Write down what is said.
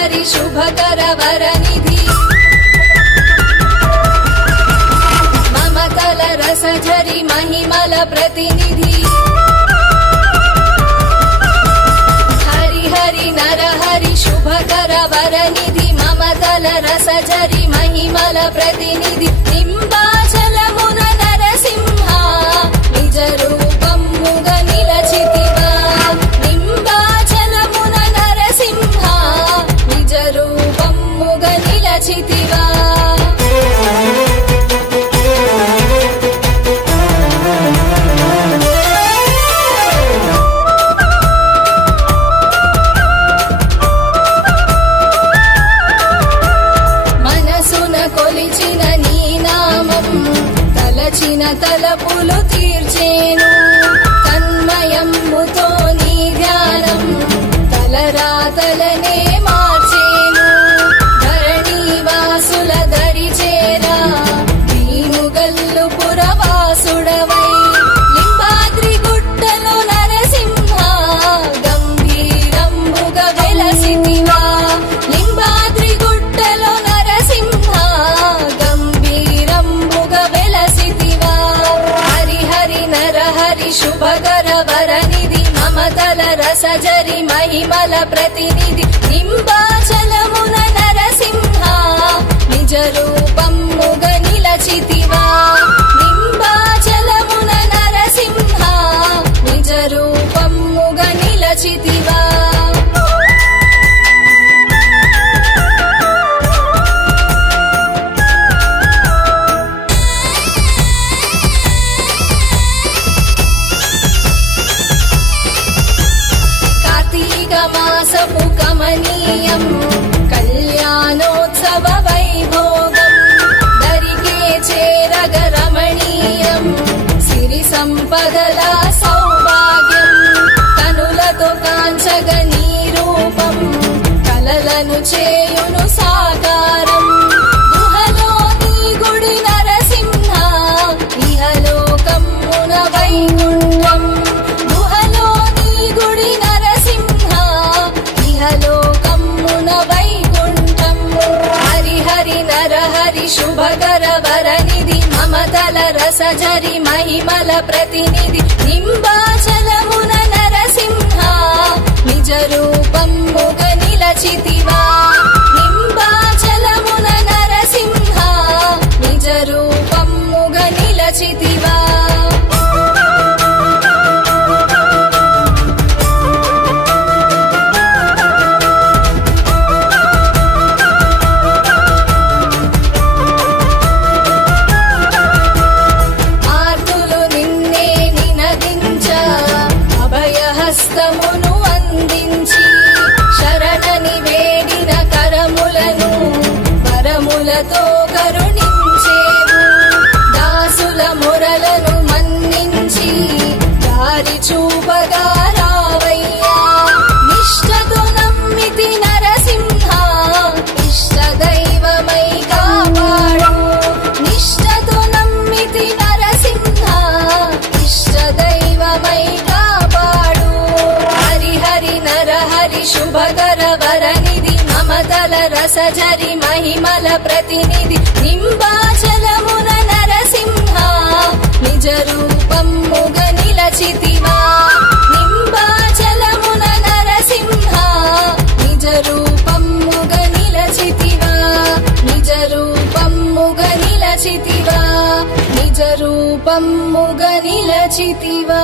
हरि शुभकर वरनिधि ममतल रस झरि महिमल प्रतिनिधि हरि हरि नर हरि शुभकर वरनिधि ममतल रस झरि महिमल प्रतिनिधि निंबाचलमुन नरसिंह निज रूपमुग निलचितिवा निंबाचलमुन नरसिंह निज रूपमुग निलचितिवा కొలిచిన నీ నామం తలచిన తలపులు తీర్చేను తన్మయముతో నీ ధ్యానం తలరాతలనే మార్చేను ధరణి వాసుల దరి చేరా దీనుగల్లు పురవాసుడవై లింబాద్రి గుట్టలో నరసింహ గంభీరంబుగ వెలసితివా లింబాద్రి గుట్టలో నరసింహ గంభీరంబుగ వెలసితివా హరి హరి నర హరి శుభకర వరనిధి మమతల రస జరి మహిమల ప్రతినిధి నింబాచలమున నరసింహ నిజ రూపముగ నిలచితివా నింబాచలమున నరసింహ నిజ రూపముగ నిలచితివా మాసపు కమనీయం కళ్యాణోత్సవ వైభోగం దరికే చేరగ రమణీయం సిరి సంపదల సౌభాగ్యం కనులతో కాంచగ నీ రూపం కలలను చేయును సాకారం గుహలో నీ గుడి నరసింహ ఇహలోకమున వైకుంఠం గుహలో నీ గుడి లోకమున వైకుంఠం హరి హరి నర హరి శుభకర వరనిధి మమతల రస జరి మహిమల ప్రతినిధి నింబాచలమున నరసింహ నిజ రూపముగ నిలచితివా నింబాచలమున నరసింహ నిజ రూపముగ నిలచితివా హస్తమును అందించి శరణని వేడిన కరములను వరములతో కరుణించేవు దాసుల మొరలను మన్నించి దారి చూపగా రావయ్యా నిష్ఠతో నమ్మితి నరసింహ ఇష్ట దైవమై కాపాడు నిష్ఠతో నమ్మితి నరసింహ ఇష్ట దైవమై నర హరి శుభకర వరనిధి మమతల రస జరి మహిమల ప్రతినిధి నింబాచలమున నరసింహ నిజ రూపముగ నిలచితివా నింబాచలమున నరసింహ నిజ రూపముగ నిలచితివా నిజ రూపముగ నిలచితివా నిజ రూపముగ నిలచితివా